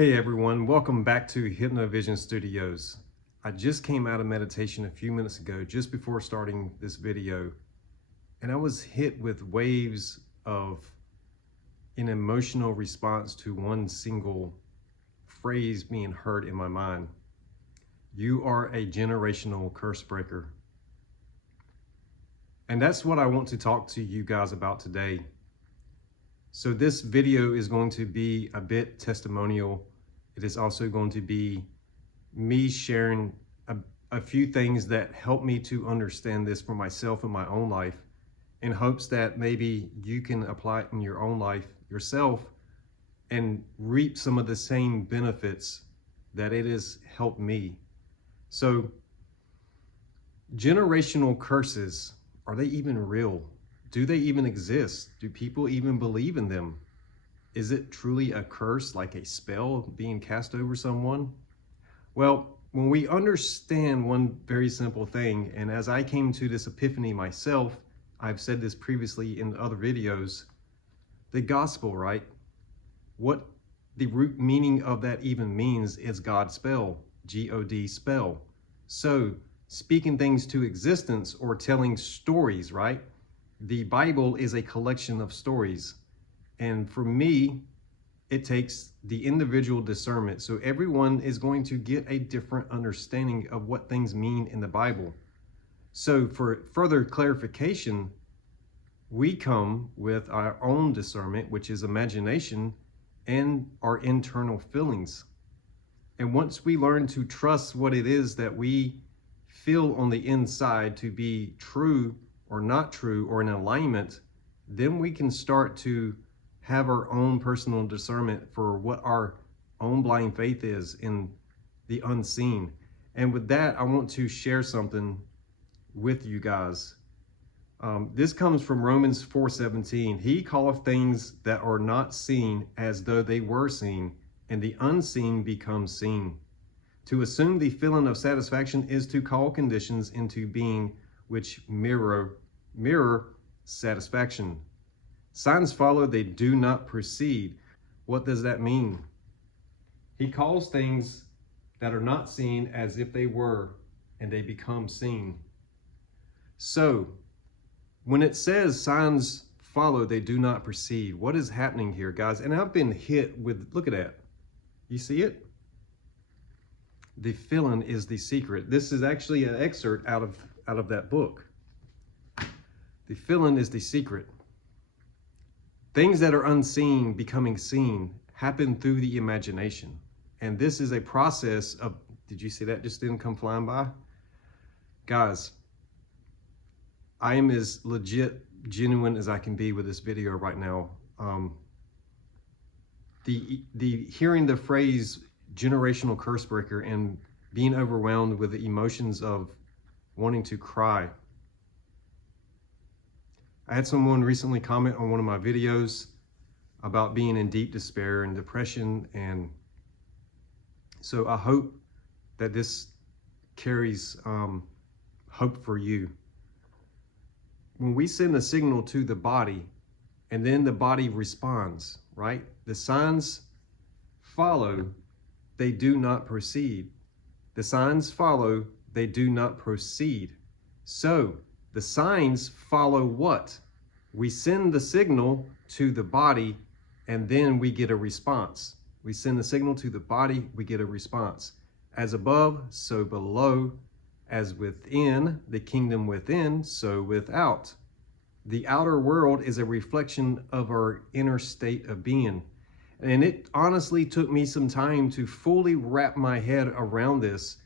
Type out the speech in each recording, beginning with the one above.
Hey everyone, welcome back to Hypnovision Studios. I just came out of meditation a few minutes ago, just before starting this video, and I was hit with waves of an emotional response to one single phrase being heard in my mind. You are a generational curse breaker. And that's what I want to talk to you guys about today. So this video is going to be a bit testimonial. It is also going to be me sharing a few things that help me to understand this for myself in my own life, in hopes that maybe you can apply it in your own life yourself and reap some of the same benefits that it has helped me. So, generational curses, are they even real? Do they even exist? Do people even believe in them? Is it truly a curse, like a spell being cast over someone? Well, when we understand one very simple thing, and as I came to this epiphany myself, I've said this previously in other videos, the gospel, right? What the root meaning of that even means is God spell, G-O-D spell. So speaking things to existence or telling stories, right? The Bible is a collection of stories. And for me, it takes the individual discernment. So everyone is going to get a different understanding of what things mean in the Bible. So for further clarification, we come with our own discernment, which is imagination and our internal feelings. And once we learn to trust what it is that we feel on the inside to be true or not true or in alignment, then we can start to have our own personal discernment for what our own blind faith is in the unseen. And with that, I want to share something with you guys. This comes from Romans 4:17. He calleth things that are not seen as though they were seen, and the unseen becomes seen. To assume the feeling of satisfaction is to call conditions into being which mirror satisfaction. Signs follow, they do not precede. What does that mean? He calls things that are not seen as if they were, and they become seen. So, when it says signs follow, they do not precede, what is happening here, guys? And I've been hit with, look at that. You see it? The feeling is the secret. This is actually an excerpt out of that book. The feeling is the secret. Things that are unseen becoming seen happen through the imagination. And this is a process of, did you see that just didn't come flying by? Guys, I am as legit, genuine as I can be with this video right now. Hearing the phrase generational curse breaker and being overwhelmed with the emotions of wanting to cry. I had someone recently comment on one of my videos about being in deep despair and depression, and so I hope that this carries hope for you. When we send a signal to the body and then the body responds, right? The signs follow, they do not proceed. The signs follow, they do not proceed. So the signs follow what? We send the signal to the body and then we get a response. We send the signal to the body, we get a response. As above, so below. As within, the kingdom within, so without. The outer world is a reflection of our inner state of being. And it honestly took me some time to fully wrap my head around this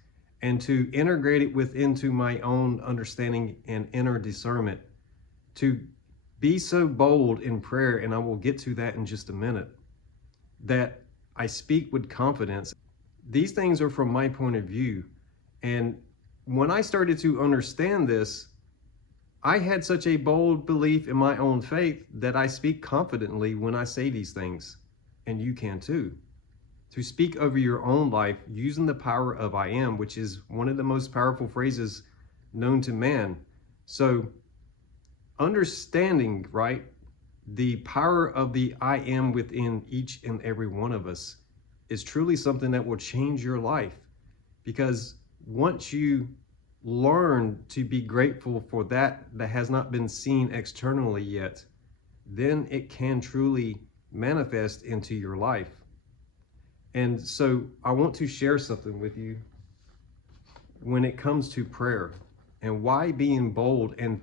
and to integrate it into my own understanding and inner discernment, to be so bold in prayer, and I will get to that in just a minute, that I speak with confidence. These things are from my point of view. And when I started to understand this, I had such a bold belief in my own faith that I speak confidently when I say these things, and you can too. To speak over your own life using the power of I am, which is one of the most powerful phrases known to man. So understanding, right, the power of the I am within each and every one of us is truly something that will change your life. Because once you learn to be grateful for that has not been seen externally yet, then it can truly manifest into your life. And so I want to share something with you when it comes to prayer, and why being bold and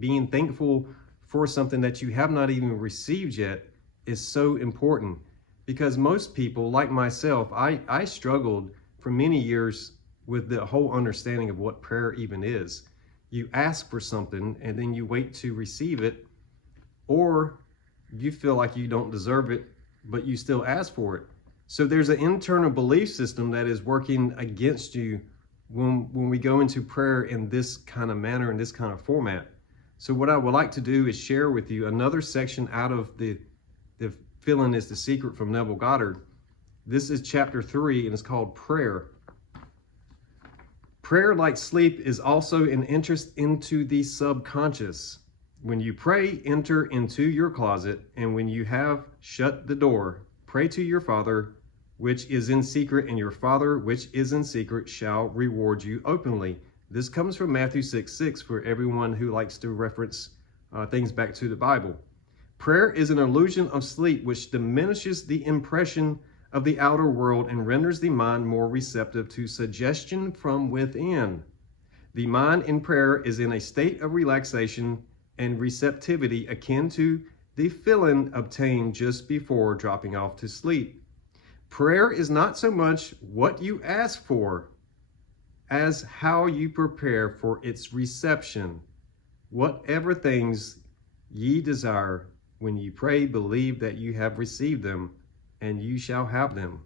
being thankful for something that you have not even received yet is so important. Because most people, like myself, I struggled for many years with the whole understanding of what prayer even is. You ask for something and then you wait to receive it, or you feel like you don't deserve it, but you still ask for it. So there's an internal belief system that is working against you when we go into prayer in this kind of manner, in this kind of format. So what I would like to do is share with you another section out of the Feeling is the Secret from Neville Goddard. This is chapter 3, and it's called Prayer. Prayer, like sleep, is also an interest into the subconscious. When you pray, enter into your closet, and when you have shut the door, pray to your Father, which is in secret, and your Father, which is in secret, shall reward you openly. This comes from Matthew 6:6 for everyone who likes to reference things back to the Bible. Prayer is an illusion of sleep which diminishes the impression of the outer world and renders the mind more receptive to suggestion from within. The mind in prayer is in a state of relaxation and receptivity akin to the feeling obtained just before dropping off to sleep. Prayer is not so much what you ask for as how you prepare for its reception. Whatever things ye desire, when ye pray, believe that you have received them, and you shall have them.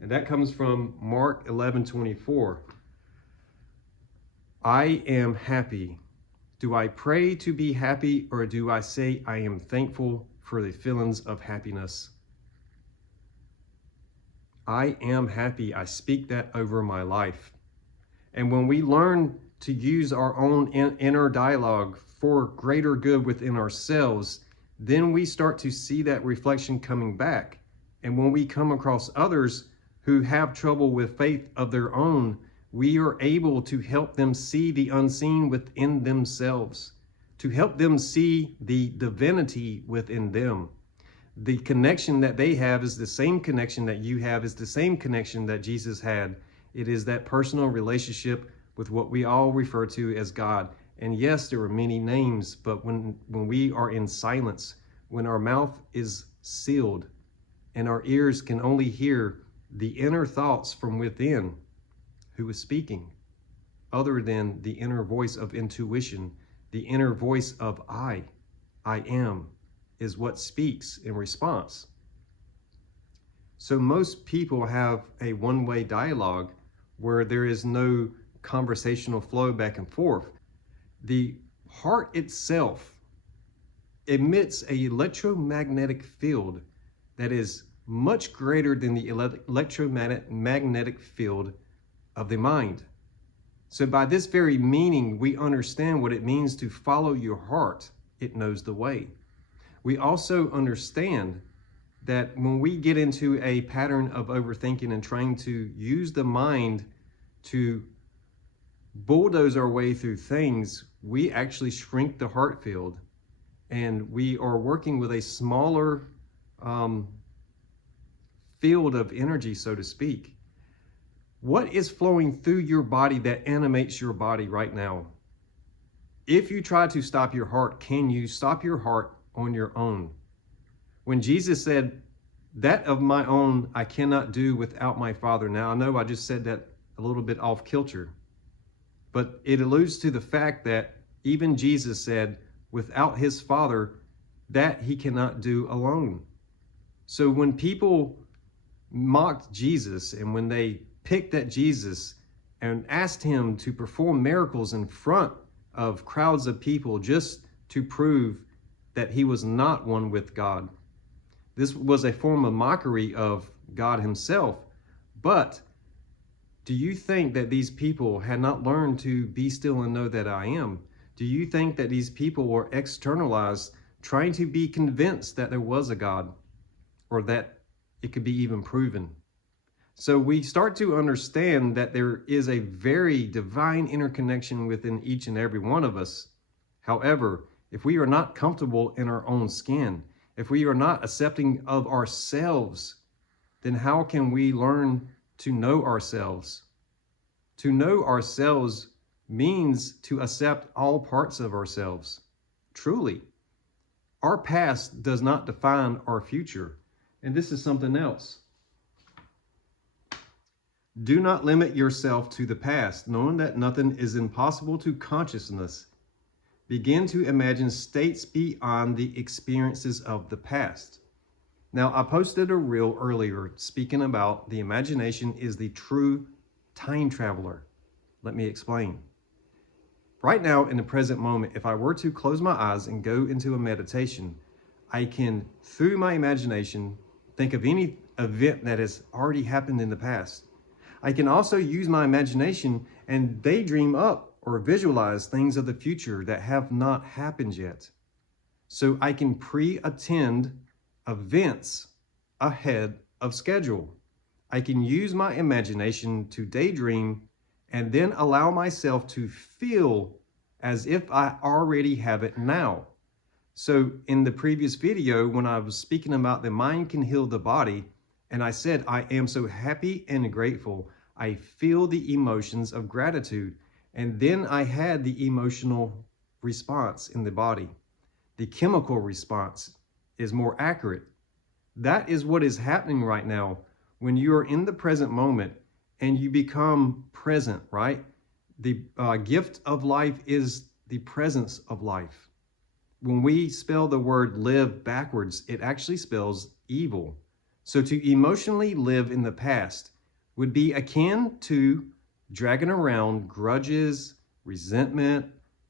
And that comes from Mark 11:24. I am happy. Do I pray to be happy, or do I say I am thankful for the feelings of happiness? I am happy. I speak that over my life. And when we learn to use our own inner dialogue for greater good within ourselves, then we start to see that reflection coming back. And when we come across others who have trouble with faith of their own, we are able to help them see the unseen within themselves, to help them see the divinity within them. The connection that they have is the same connection that you have, is the same connection that Jesus had. It is that personal relationship with what we all refer to as God. And yes, there are many names, but when we are in silence, when our mouth is sealed and our ears can only hear the inner thoughts from within, who is speaking, other than the inner voice of intuition, the inner voice of I am, is what speaks in response. So most people have a one-way dialogue where there is no conversational flow back and forth. The heart itself emits an electromagnetic field that is much greater than the electromagnetic field of the mind. So by this very meaning, we understand what it means to follow your heart. It knows the way. We also understand that when we get into a pattern of overthinking and trying to use the mind to bulldoze our way through things, we actually shrink the heart field, and we are working with a smaller field of energy, so to speak. What is flowing through your body that animates your body right now? If you try to stop your heart, can you stop your heart on your own? When Jesus said, that of my own I cannot do without my Father. Now, I know I just said that a little bit off kilter, but it alludes to the fact that even Jesus said, without his Father, that he cannot do alone. So when people mocked Jesus, and when they picked at Jesus and asked him to perform miracles in front of crowds of people just to prove that he was not one with God, this was a form of mockery of God himself. But do you think that these people had not learned to be still and know that I am? Do you think that these people were externalized, trying to be convinced that there was a God, or that it could be even proven. So we start to understand that there is a very divine interconnection within each and every one of us. However, if we are not comfortable in our own skin, if we are not accepting of ourselves, then how can we learn to know ourselves? To know ourselves means to accept all parts of ourselves. Truly, our past does not define our future. And this is something else. Do not limit yourself to the past, knowing that nothing is impossible to consciousness. Begin to imagine states beyond the experiences of the past. Now, I posted a reel earlier speaking about the imagination is the true time traveler. Let me explain. Right now, in the present moment, if I were to close my eyes and go into a meditation, I can, through my imagination, think of any event that has already happened in the past. I can also use my imagination and daydream up or visualize things of the future that have not happened yet. So I can pre-attend events ahead of schedule. I can use my imagination to daydream and then allow myself to feel as if I already have it now. So in the previous video, when I was speaking about the mind can heal the body, and I said, I am so happy and grateful. I feel the emotions of gratitude. And then I had the emotional response in the body. The chemical response is more accurate. That is what is happening right now when you are in the present moment and you become present, right? The gift of life is the presence of life. When we spell the word live backwards, it actually spells evil. So to emotionally live in the past would be akin to dragging around grudges, resentment,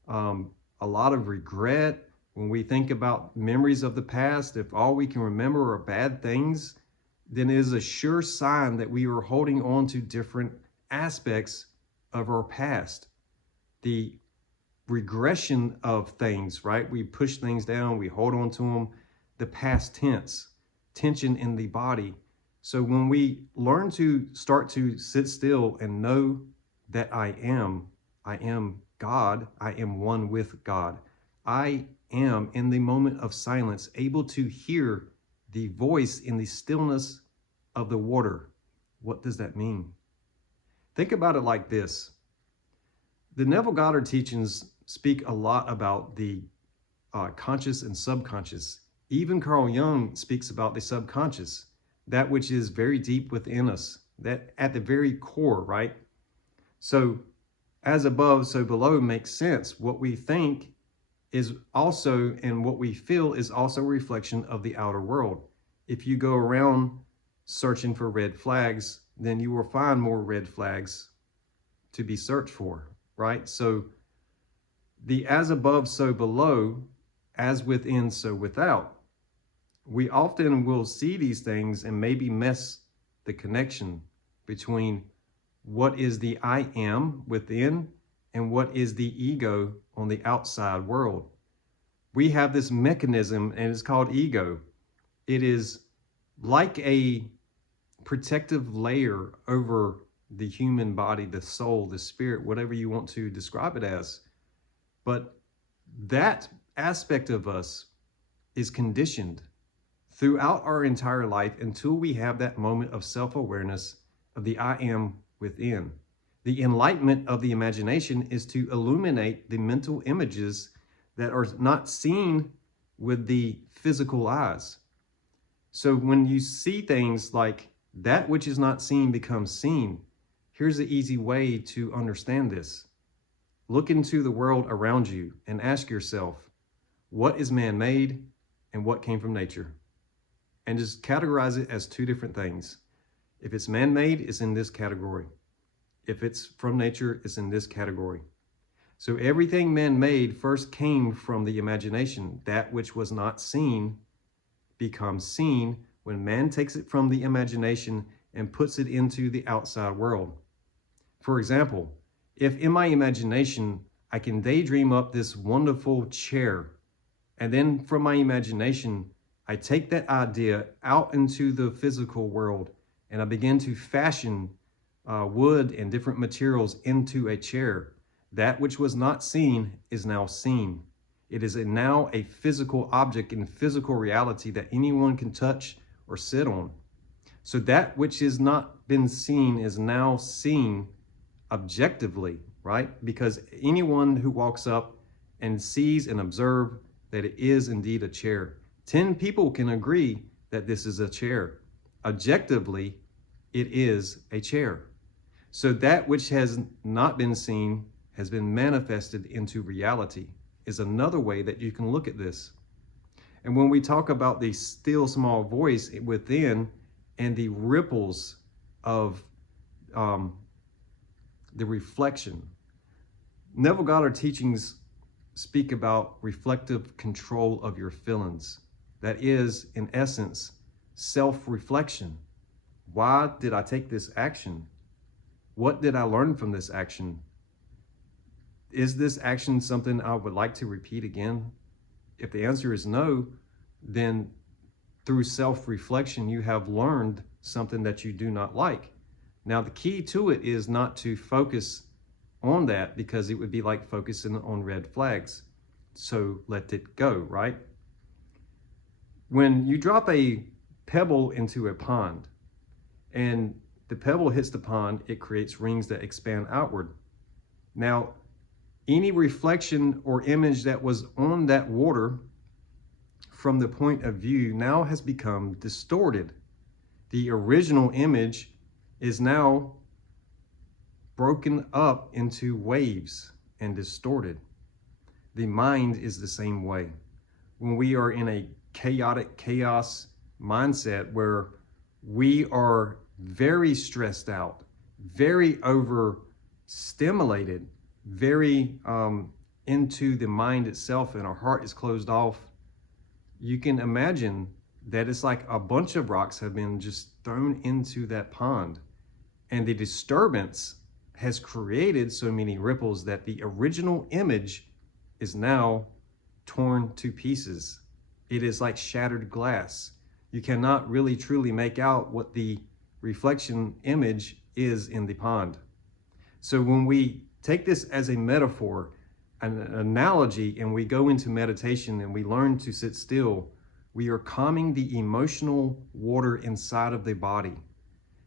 a lot of regret. When we think about memories of the past, if all we can remember are bad things, then it is a sure sign that we are holding on to different aspects of our past. The regression of things, right? We push things down, we hold on to them. The past tense, tension in the body. So when we learn to start to sit still and know that I am God, I am one with God. I am in the moment of silence able to hear the voice in the stillness of the water. What does that mean? Think about it like this. The Neville Goddard teachings speak a lot about the conscious and subconscious. Even Carl Jung speaks about the subconscious, that which is very deep within us, that at the very core, right? So as above, so below makes sense. What we think is also, and what we feel is also a reflection of the outer world. If you go around searching for red flags, then you will find more red flags to be searched for, right? So the as above, so below, as within, so without. We often will see these things and maybe miss the connection between what is the I am within and what is the ego on the outside world. We have this mechanism and it's called ego. It is like a protective layer over the human body, the soul, the spirit, whatever you want to describe it as. But that aspect of us is conditioned throughout our entire life until we have that moment of self-awareness of the I am within. The enlightenment of the imagination is to illuminate the mental images that are not seen with the physical eyes. So when you see things like that which is not seen becomes seen, here's the easy way to understand this. Look into the world around you and ask yourself, what is man-made and what came from nature? And just categorize it as two different things. If it's man-made, it's in this category. If it's from nature, it's in this category. So everything man-made first came from the imagination. That which was not seen becomes seen when man takes it from the imagination and puts it into the outside world. For example, if in my imagination, I can daydream up this wonderful chair, and then from my imagination, I take that idea out into the physical world and I begin to fashion wood and different materials into a chair. That which was not seen is now seen. It is now a physical object in physical reality that anyone can touch or sit on. So that which has not been seen is now seen objectively, right? Because anyone who walks up and sees and observes that it is indeed a chair. 10 people can agree that this is a chair. Objectively, it is a chair. So that which has not been seen has been manifested into reality is another way that you can look at this. And when we talk about the still small voice within and the ripples of the reflection, Neville Goddard teachings speak about reflective control of your feelings. That is, in essence, self-reflection. Why did I take this action? What did I learn from this action? Is this action something I would like to repeat again? If the answer is no, then through self-reflection, you have learned something that you do not like. Now, the key to it is not to focus on that, because it would be like focusing on red flags. So let it go, right? When you drop a pebble into a pond and the pebble hits the pond, it creates rings that expand outward. Now, any reflection or image that was on that water from the point of view now has become distorted. The original image is now broken up into waves and distorted. The mind is the same way. When we are in a chaos mindset where we are very stressed out, very overstimulated, very into the mind itself, and our heart is closed off, you can imagine that it's like a bunch of rocks have been just thrown into that pond, and the disturbance has created so many ripples that the original image is now torn to pieces. It is like shattered glass. You cannot really truly make out what the reflection image is in the pond. So when we take this as a metaphor, an analogy, and we go into meditation and we learn to sit still, we are calming the emotional water inside of the body.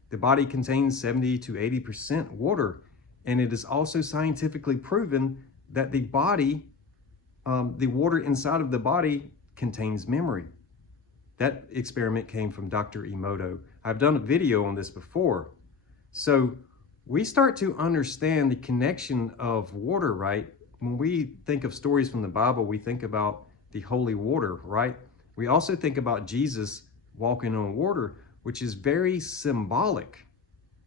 The body contains 70 to 80% water, and it is also scientifically proven that the body, the water inside of the body contains memory. That experiment came from Dr. Emoto. I've done a video on this before. So we start to understand the connection of water, right? When we think of stories from the Bible, we think about the holy water, right? We also think about Jesus walking on water, which is very symbolic.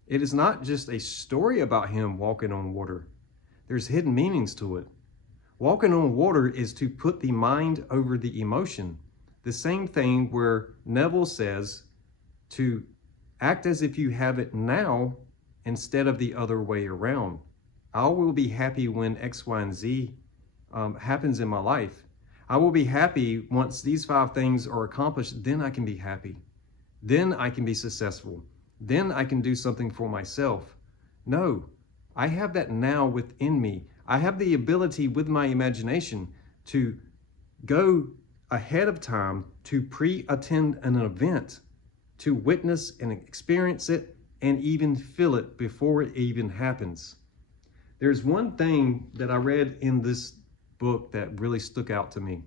It is not just a story about him walking on water. There's hidden meanings to it. Walking on water is to put the mind over the emotion. The same thing where Neville says to act as if you have it now instead of the other way around. I will be happy when X, Y, and Z happens in my life. I will be happy once these 5 things are accomplished, then I can be happy. Then I can be successful. Then I can do something for myself. No, I have that now within me. I have the ability with my imagination to go ahead of time to pre-attend an event, to witness and experience it and even feel it before it even happens. There's one thing that I read in this book that really stuck out to me.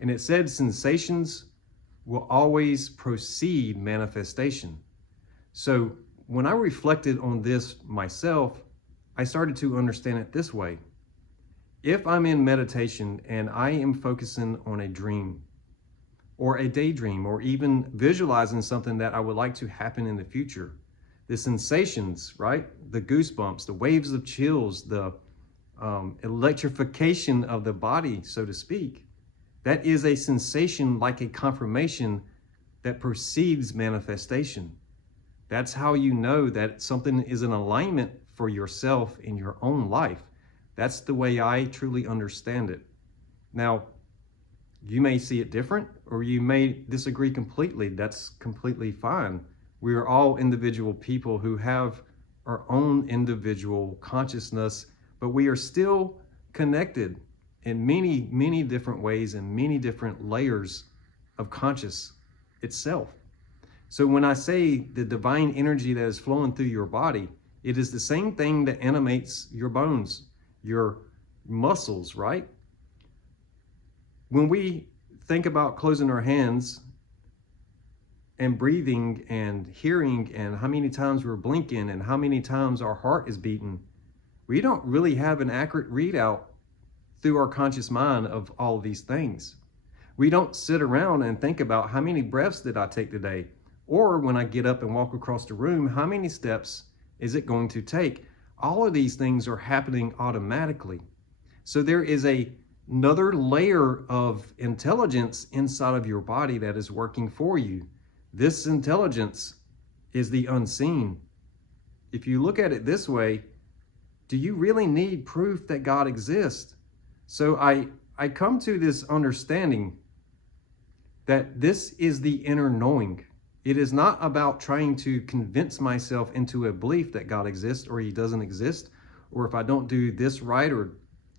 And it said sensations will always precede manifestation. So when I reflected on this myself, I started to understand it this way. If I'm in meditation and I am focusing on a dream or a daydream or even visualizing something that I would like to happen in the future, the sensations, right? The goosebumps, the waves of chills, the electrification of the body, so to speak, that is a sensation like a confirmation that precedes manifestation. That's how you know that something is in alignment for yourself in your own life. That's the way I truly understand it. Now, You may see it different, or you may disagree completely. That's completely fine. We are all individual people who have our own individual consciousness, but we are still connected in many, many different ways and many different layers of conscious itself. So when I say the divine energy that is flowing through your body, it is the same thing that animates your bones, your muscles, right? When we think about closing our hands and breathing and hearing and how many times we're blinking and how many times our heart is beating, we don't really have an accurate readout through our conscious mind of all of these things. We don't sit around and think about how many breaths did I take today? Or when I get up and walk across the room, how many steps is it going to take? All of these things are happening automatically. So there is another layer of intelligence inside of your body that is working for you. This intelligence is the unseen. If you look at it this way, do you really need proof that God exists? So I come to this understanding that this is the inner knowing. It is not about trying to convince myself into a belief that God exists or he doesn't exist, or if I don't do this right or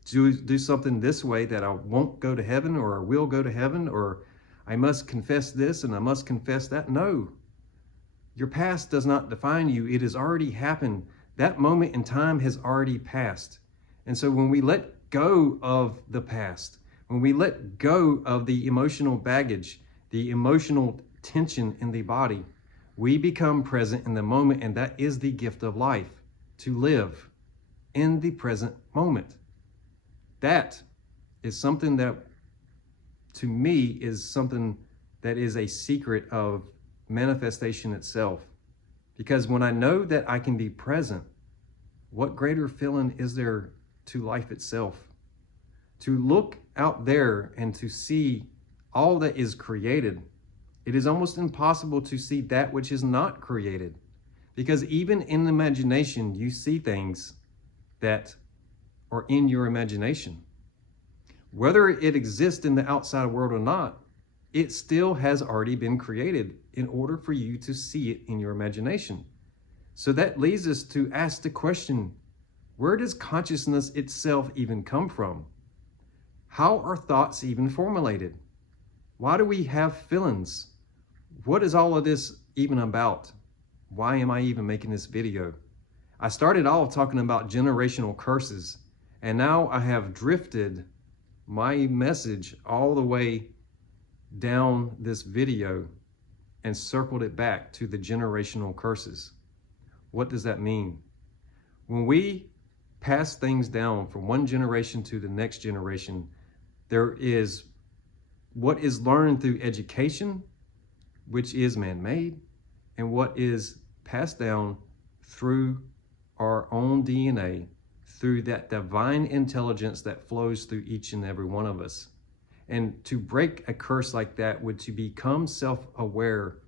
do something this way that I won't go to heaven or I will go to heaven, or I must confess this and I must confess that. No, your past does not define you. It has already happened. That moment in time has already passed. And so when we let go of the past, when we let go of the emotional baggage, the emotional tension in the body, we become present in the moment, and that is the gift of life, to live in the present moment. That is something that, to me, is something that is a secret of manifestation itself. Because when I know that I can be present, what greater feeling is there to life itself? To look out there and to see all that is created, it is almost impossible to see that which is not created. Because even in imagination, you see things that are in your imagination. Whether it exists in the outside world or not, it still has already been created in order for you to see it in your imagination. So that leads us to ask the question, where does consciousness itself even come from? How are thoughts even formulated? Why do we have feelings? What is all of this even about? Why am I even making this video? I started off talking about generational curses, and now I have drifted my message all the way down this video and circled it back to the generational curses. What does that mean? When we pass things down from one generation to the next generation, there is what is learned through education, which is man-made, and what is passed down through our own DNA, through that divine intelligence that flows through each and every one of us. And to break a curse like that would to become self-aware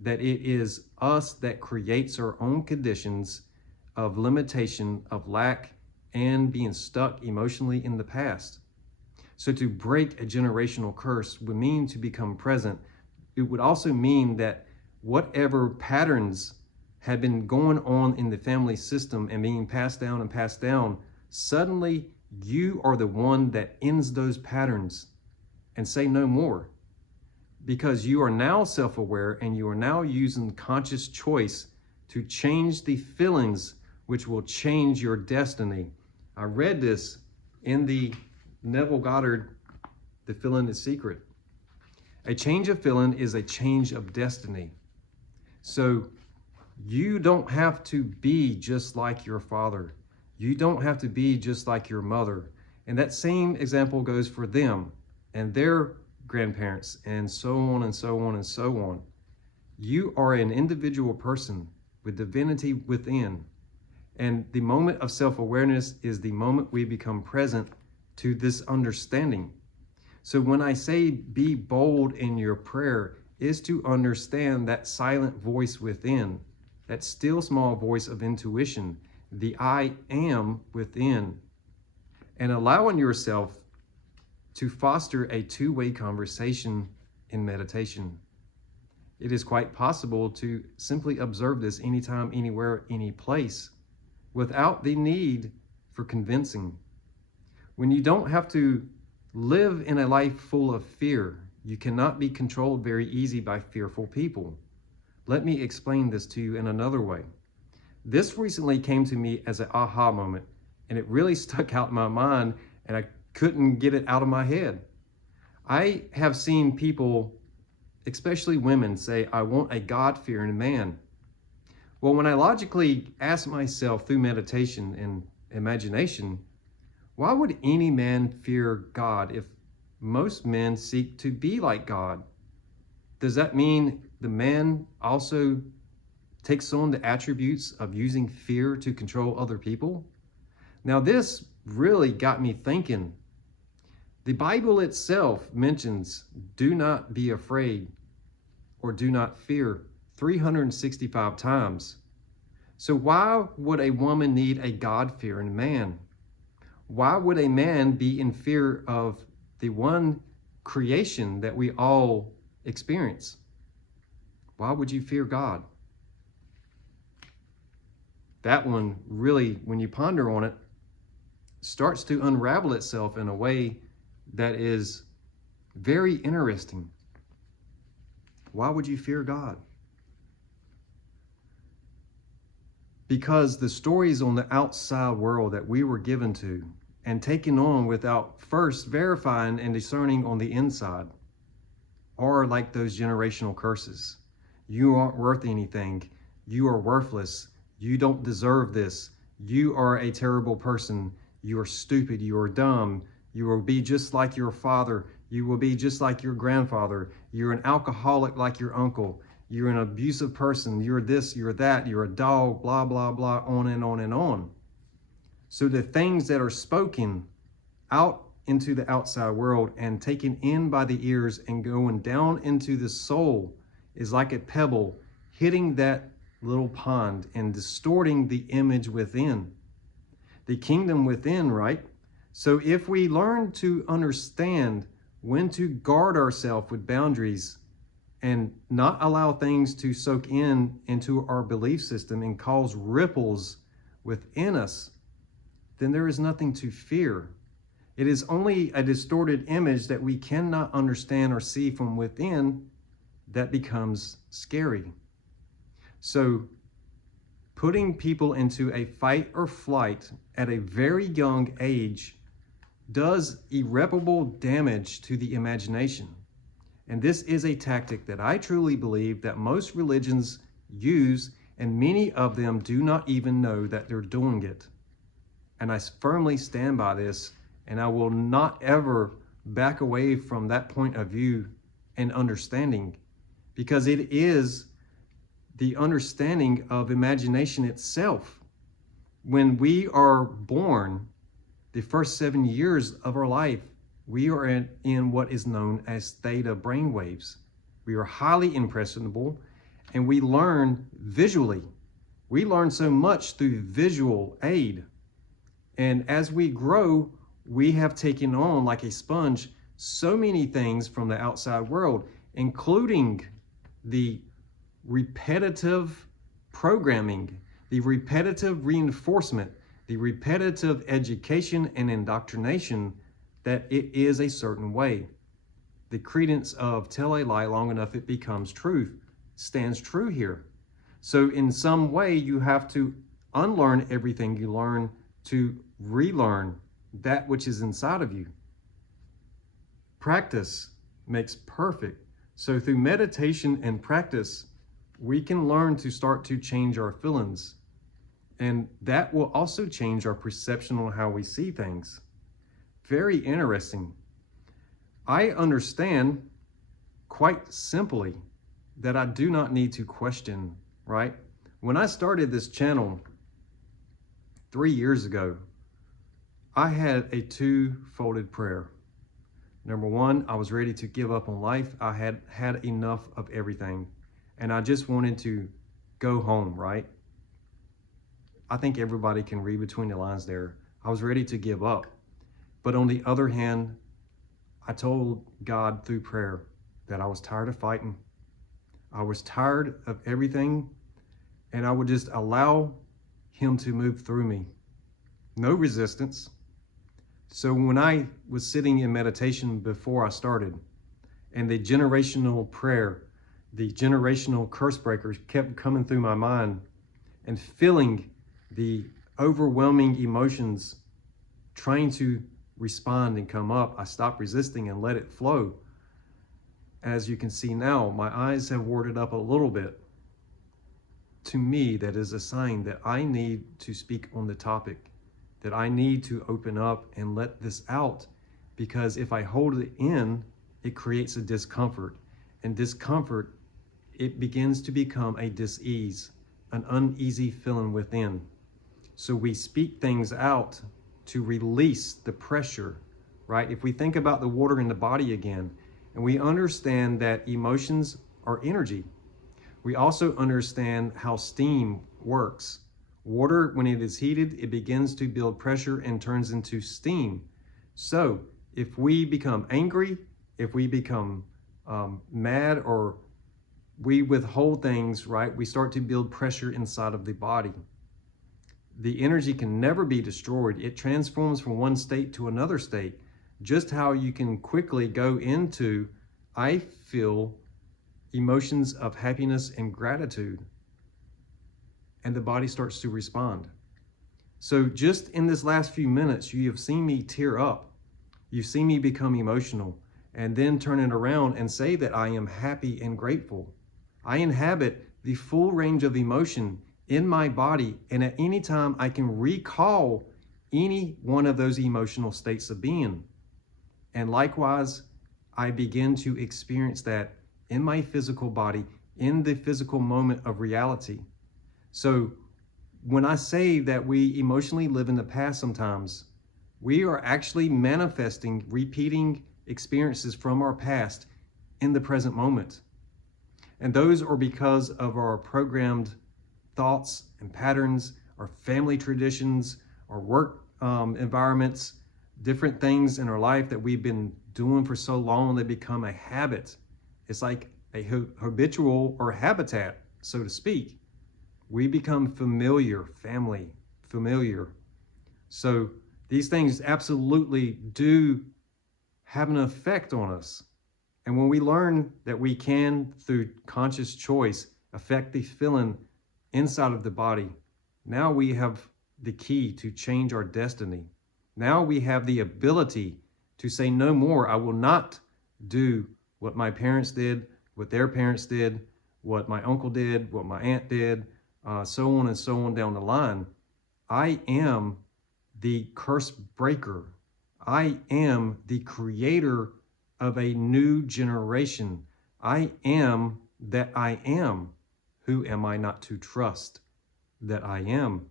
that it is us that creates our own conditions of limitation, of lack, and being stuck emotionally in the past. So to break a generational curse would mean to become present. It would also mean that whatever patterns had been going on in the family system and being passed down, suddenly you are the one that ends those patterns and say no more. Because you are now self-aware and you are now using conscious choice to change the feelings which will change your destiny. I read this in the Neville Goddard, The Feeling is Secret. A change of feeling is a change of destiny. So you don't have to be just like your father. You don't have to be just like your mother. And that same example goes for them and their grandparents, and so on and so on and so on. You are an individual person with divinity within. And the moment of self-awareness is the moment we become present to this understanding. So when I say be bold in your prayer, is to understand that silent voice within, that still small voice of intuition, the I am within, and allowing yourself to foster a two-way conversation in meditation. It is quite possible to simply observe this anytime, anywhere, any place, without the need for convincing. When you don't have to live in a life full of fear, you cannot be controlled very easy by fearful people. Let me explain this to you in another way. This recently came to me as an aha moment, and it really stuck out in my mind, and I couldn't get it out of my head. I have seen people, especially women, say, I want a God-fearing man. Well, when I logically ask myself through meditation and imagination, why would any man fear God if most men seek to be like God? Does that mean the man also takes on the attributes of using fear to control other people? Now, this really got me thinking. The Bible itself mentions, do not be afraid or do not fear 365 times. So why would a woman need a God-fearing man? Why would a man be in fear of the one creation that we all experience? Why would you fear God? That one really, when you ponder on it, starts to unravel itself in a way that is very interesting. Why would you fear God? Because the stories on the outside world that we were given to and taken on without first verifying and discerning on the inside are like those generational curses. You aren't worth anything. You are worthless. You don't deserve this. You are a terrible person. You are stupid. You are dumb. You will be just like your father. You will be just like your grandfather. You're an alcoholic like your uncle. You're an abusive person. You're this, you're that, you're a dog, blah, blah, blah, on and on and on. So the things that are spoken out into the outside world and taken in by the ears and going down into the soul is like a pebble hitting that little pond and distorting the image within. The kingdom within, right? So if we learn to understand when to guard ourselves with boundaries and not allow things to soak in into our belief system and cause ripples within us, then there is nothing to fear. It is only a distorted image that we cannot understand or see from within that becomes scary. So putting people into a fight or flight at a very young age does irreparable damage to the imagination. And this is a tactic that I truly believe that most religions use, and many of them do not even know that they're doing it. And I firmly stand by this, and I will not ever back away from that point of view and understanding, because it is the understanding of imagination itself. When we are born, the first 7 years of our life, we are in what is known as theta brainwaves. We are highly impressionable, and we learn visually. We learn so much through visual aid. And as we grow, we have taken on, like a sponge, so many things from the outside world, including the repetitive programming, the repetitive reinforcement, the repetitive education and indoctrination that it is a certain way. The credence of tell a lie long enough it becomes truth stands true here. So in some way you have to unlearn everything you learn to relearn that which is inside of you. Practice makes perfect. So through meditation and practice, we can learn to start to change our feelings. And that will also change our perception on how we see things. Very interesting. I understand quite simply that I do not need to question, right? When I started this channel 3 years ago, I had a two-folded prayer. Number one, I was ready to give up on life. I had had enough of everything, and I just wanted to go home, right? I think everybody can read between the lines there. I was ready to give up. But on the other hand, I told God through prayer that I was tired of fighting. I was tired of everything, and I would just allow him to move through me. No resistance. So when I was sitting in meditation before I started, and the generational prayer, the generational curse breakers kept coming through my mind and feeling the overwhelming emotions trying to respond and come up, I stopped resisting and let it flow. As you can see now, my eyes have warded up a little bit. To me, that is a sign that I need to speak on the topic, that I need to open up and let this out, because if I hold it in, it creates a discomfort, and discomfort, it begins to become a dis-ease, an uneasy feeling within. So we speak things out to release the pressure, right? If we think about the water in the body again, and we understand that emotions are energy, we also understand how steam works. Water, when it is heated, it begins to build pressure and turns into steam. So if we become angry, if we become mad, or we withhold things, right, we start to build pressure inside of the body. The energy can never be destroyed. It transforms from one state to another state. Just how you can quickly go into, I feel emotions of happiness and gratitude, and the body starts to respond. So just in this last few minutes, you have seen me tear up. You've seen me become emotional, and then turn it around and say that I am happy and grateful. I inhabit the full range of emotion in my body, and at any time I can recall any one of those emotional states of being. And likewise, I begin to experience that in my physical body, in the physical moment of reality. So when I say that we emotionally live in the past sometimes, we are actually manifesting, repeating experiences from our past in the present moment. And those are because of our programmed thoughts and patterns, our family traditions, our work environments, different things in our life that we've been doing for so long, they become a habit. It's like a habitual or habitat, so to speak. We become familiar, familiar. So these things absolutely do have an effect on us. And when we learn that we can, through conscious choice, affect the feeling inside of the body, now we have the key to change our destiny. Now we have the ability to say no more. I will not do what my parents did, what their parents did, what my uncle did, what my aunt did, so on and so on down the line. I am the curse breaker. I am the creator of a new generation. I am that I am. Who am I not to trust that I am?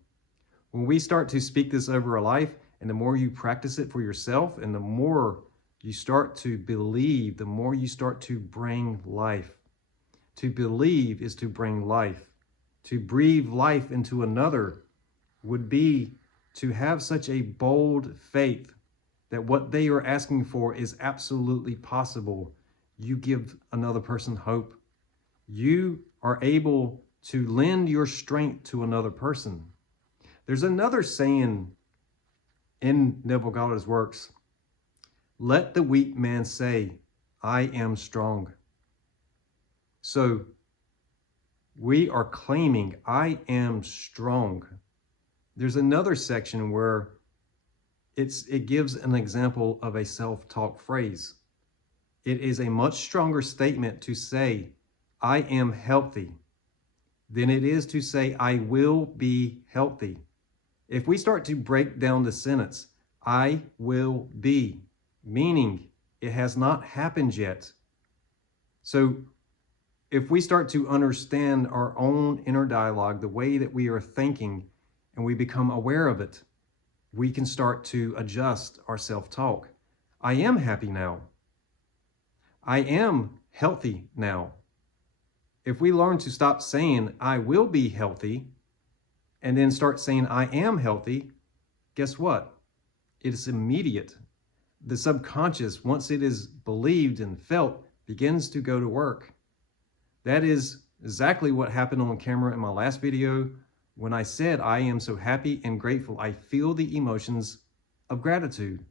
When we start to speak this over a life, and the more you practice it for yourself, and the more you start to believe, the more you start to bring life. To believe is to bring life. To breathe life into another would be to have such a bold faith that what they are asking for is absolutely possible. You give another person hope. You are able to lend your strength to another person. There's another saying in Neville Goddard's works: let the weak man say, I am strong. So we are claiming, I am strong. There's another section where it gives an example of a self-talk phrase. It is a much stronger statement to say, I am healthy, than it is to say, I will be healthy. If we start to break down the sentence, I will be, meaning it has not happened yet. So if we start to understand our own inner dialogue, the way that we are thinking, and we become aware of it, we can start to adjust our self-talk. I am happy now. I am healthy now. If we learn to stop saying, I will be healthy, and then start saying, I am healthy, guess what? It is immediate. the subconscious, once it is believed and felt, begins to go to work. That is exactly what happened on camera in my last video when I said I am so happy and grateful. I feel the emotions of gratitude.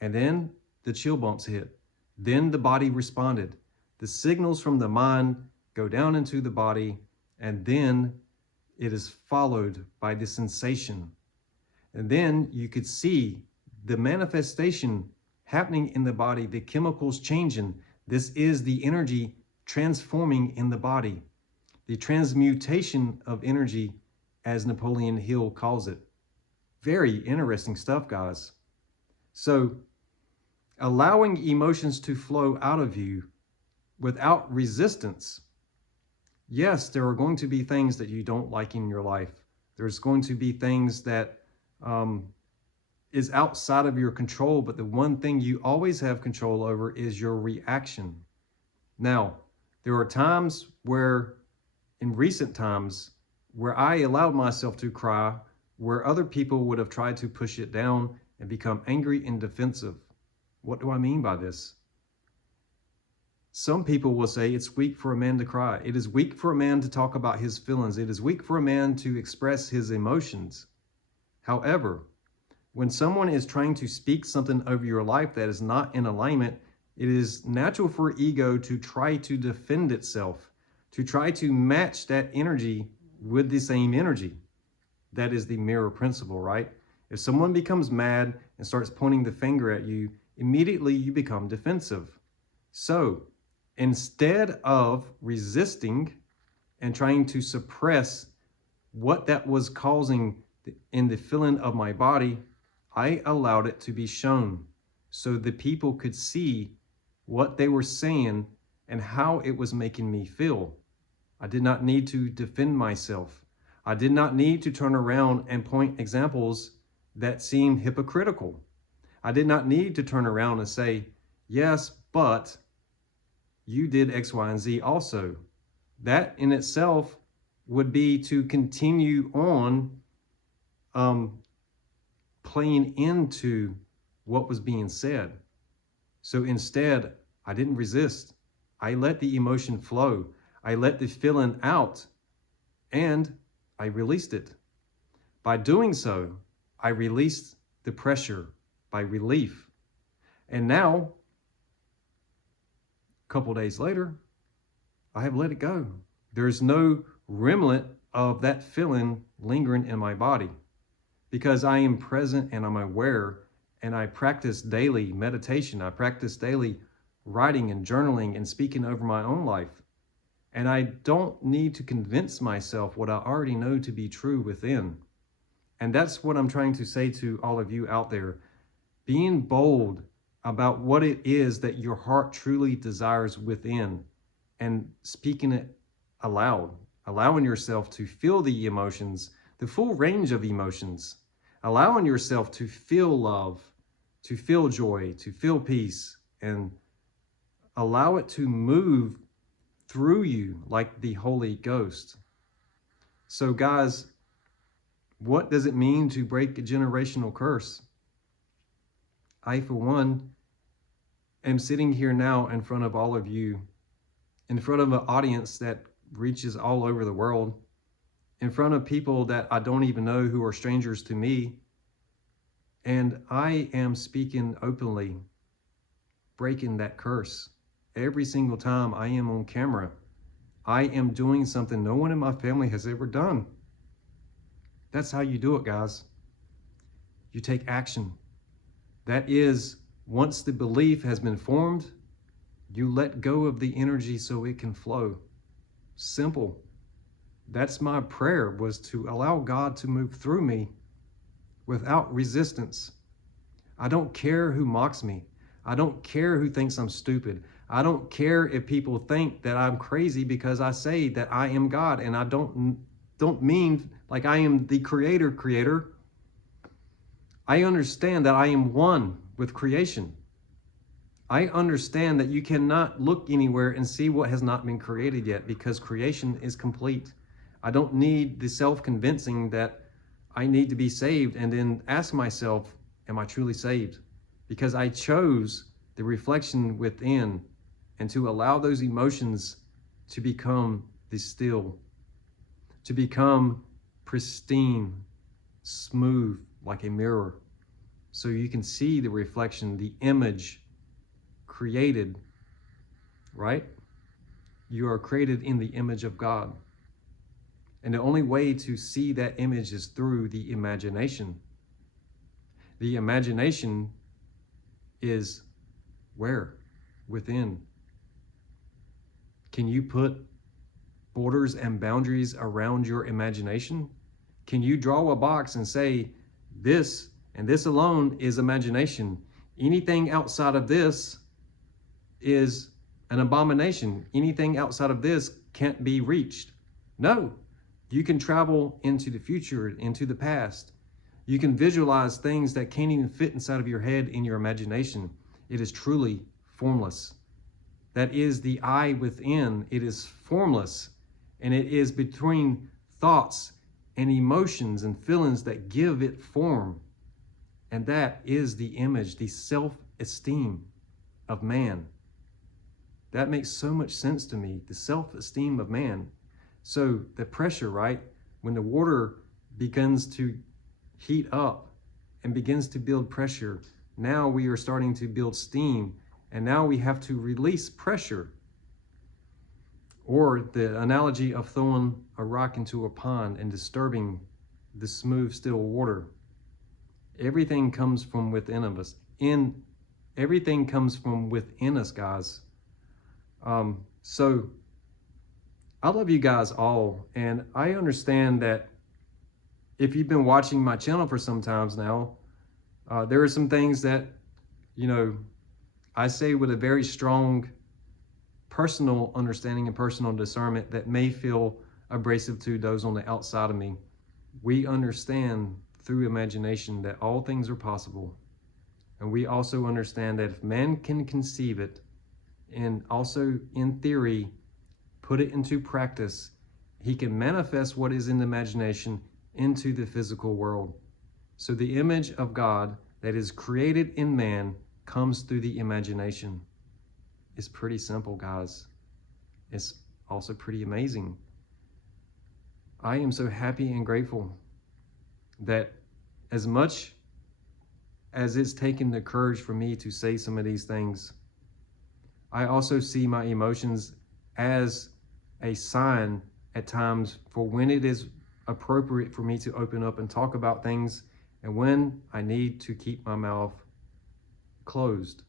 And then the chill bumps hit. Then the body responded. The signals from the mind go down into the body, and then it is followed by the sensation. And then you could see the manifestation happening in the body, the chemicals changing. This is the energy transforming in the body, the transmutation of energy, as Napoleon Hill calls it. Very interesting stuff, guys. So allowing emotions to flow out of you without resistance. Yes, there are going to be things that you don't like in your life. There's going to be things that is outside of your control, but the one thing you always have control over is your reaction. Now, there are times where, in recent times, where I allowed myself to cry, where other people would have tried to push it down and become angry and defensive. What do I mean by this? Some people will say it's weak for a man to cry. It is weak for a man to talk about his feelings. It is weak for a man to express his emotions. However, when someone is trying to speak something over your life that is not in alignment, it is natural for ego to try to defend itself, to try to match that energy with the same energy. That is the mirror principle, right? If someone becomes mad and starts pointing the finger at you, immediately you become defensive. So instead of resisting and trying to suppress what that was causing in the feeling of my body, I allowed it to be shown so the people could see what they were saying and how it was making me feel. I did not need to defend myself. I did not need to turn around and point examples that seemed hypocritical. I did not need to turn around and say, yes, but you did X, Y, and Z also. That in itself would be to continue on playing into what was being said. So instead, I didn't resist. I let the emotion flow. I let the feeling out and I released it. By doing so, I released the pressure by relief. And now, a couple days later, I have let it go. There's no remnant of that feeling lingering in my body because I am present and I'm aware, and I practice daily meditation. I practice daily writing and journaling and speaking over my own life. And I don't need to convince myself what I already know to be true within. And that's what I'm trying to say to all of you out there. Being bold about what it is that your heart truly desires within and speaking it aloud, allowing yourself to feel the emotions, the full range of emotions, allowing yourself to feel love, to feel joy, to feel peace, and allow it to move through you like the Holy Ghost. So guys, what does it mean to break a generational curse? I, for one, am sitting here now in front of all of you, in front of an audience that reaches all over the world, in front of people that I don't even know who are strangers to me. And I am speaking openly, breaking that curse. Every single time I am on camera, I am doing something no one in my family has ever done. That's how you do it, guys. You take action. That is, once the belief has been formed, you let go of the energy so it can flow. Simple. That's my prayer, was to allow God to move through me without resistance. I don't care who mocks me. I don't care who thinks I'm stupid. I don't care if people think that I'm crazy because I say that I am God, and I don't mean like I am the creator. I understand that I am one with creation. I understand that you cannot look anywhere and see what has not been created yet because creation is complete. I don't need the self-convincing that I need to be saved and then ask myself, am I truly saved? because I chose the reflection within and to allow those emotions to become distilled, to become pristine, smooth like a mirror, so you can see the reflection, the image created, right? You are created in the image of God. And the only way to see that image is through the imagination. The imagination is where? Within. Can you put borders and boundaries around your imagination? Can you draw a box and say, this and this alone is imagination? Anything outside of this is an abomination. Anything outside of this can't be reached. No, you can travel into the future, into the past. You can visualize things that can't even fit inside of your head in your imagination. It is truly formless. That is the I within. It is formless, and it is between thoughts and emotions and feelings that give it form. And that is the image, the self-esteem of man. That makes so much sense to me, the self-esteem of man. So the pressure, right? When the water begins to heat up and begins to build pressure, now we are starting to build steam, and now we have to release pressure. Or the analogy of throwing a rock into a pond and disturbing the smooth, still water. Everything comes from within of us. Everything comes from within us, guys. So I love you guys all, and I understand that if you've been watching my channel for some times now, there are some things that, I say with a very strong personal understanding and personal discernment that may feel abrasive to those on the outside of me. We understand through imagination that all things are possible. And we also understand that if man can conceive it and also in theory put it into practice, he can manifest what is in the imagination into the physical world. So the image of God that is created in man comes through the imagination. It's pretty simple, guys. It's also pretty amazing. I am so happy and grateful that as much as it's taken the courage for me to say some of these things, I also see my emotions as a sign at times for when it is appropriate for me to open up and talk about things, and when I need to keep my mouth closed.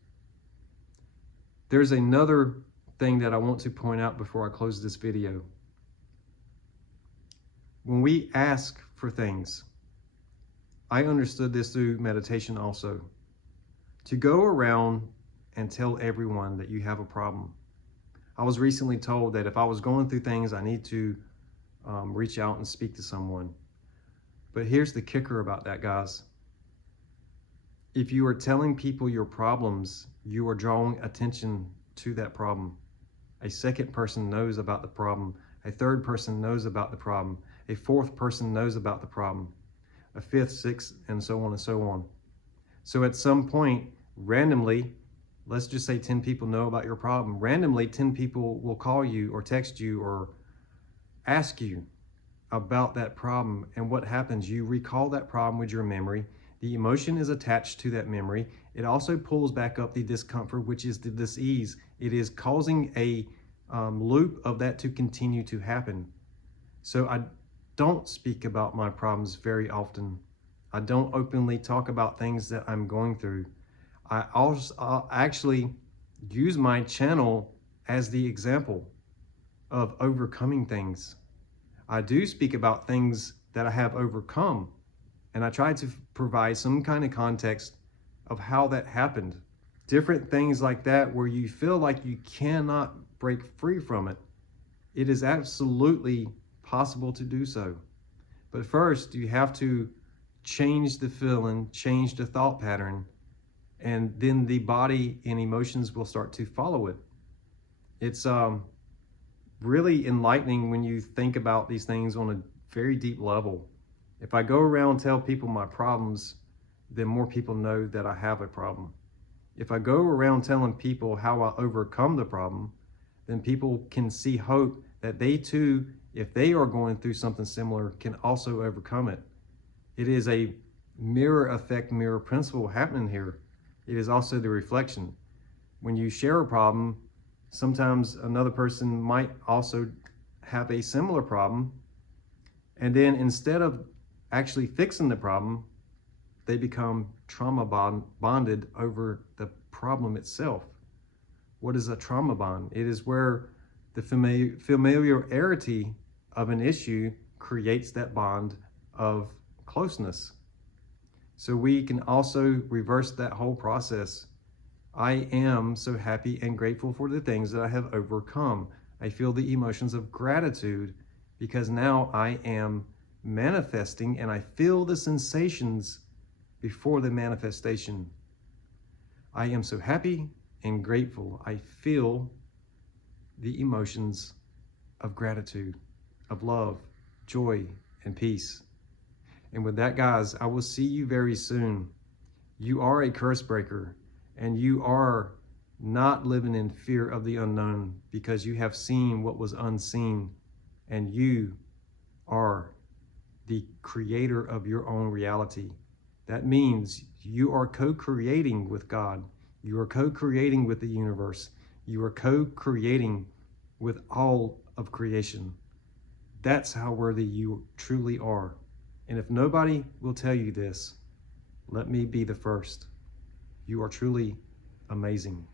There's another thing that I want to point out before I close this video. When we ask for things, I understood this through meditation also, to go around and tell everyone that you have a problem. I was recently told that if I was going through things, I need to reach out and speak to someone. But here's the kicker about that, guys. If you are telling people your problems, you are drawing attention to that problem. A second person knows about the problem. A third person knows about the problem. A fourth person knows about the problem. A fifth, sixth, and so on and so on. So at some point, randomly, let's just say 10 people know about your problem. Randomly, 10 people will call you or text you or ask you about that problem. And what happens? You recall that problem with your memory. The emotion is attached to that memory. It also pulls back up the discomfort, which is the dis-ease. It is causing a loop of that to continue to happen. So I don't speak about my problems very often. I don't openly talk about things that I'm going through. I'll actually use my channel as the example of overcoming things. I do speak about things that I have overcome, and I try to provide some kind of context of how that happened. Different things like that where you feel like you cannot break free from it. It is absolutely possible to do so. But first, you have to change the feeling, change the thought pattern, and then the body and emotions will start to follow it. It's really enlightening when you think about these things on a very deep level. If I go around and tell people my problems, then more people know that I have a problem. If I go around telling people how I overcome the problem, then people can see hope that they too, if they are going through something similar, can also overcome it. It is a mirror effect, mirror principle happening here. It is also the reflection. When you share a problem, sometimes another person might also have a similar problem. And then instead of actually fixing the problem, they become trauma bonded over the problem itself. What is a trauma bond? It is where the familiarity of an issue creates that bond of closeness. So we can also reverse that whole process. I am so happy and grateful for the things that I have overcome. I feel the emotions of gratitude because now I am manifesting and I feel the sensations before the manifestation. I am so happy and grateful. I feel the emotions of gratitude, of love, joy, and peace. And with that, guys, I will see you very soon. You are a curse breaker, and you are not living in fear of the unknown because you have seen what was unseen, and you are the creator of your own reality. That means you are co-creating with God. You are co-creating with the universe. You are co-creating with all of creation. That's how worthy you truly are. And if nobody will tell you this, let me be the first. You are truly amazing.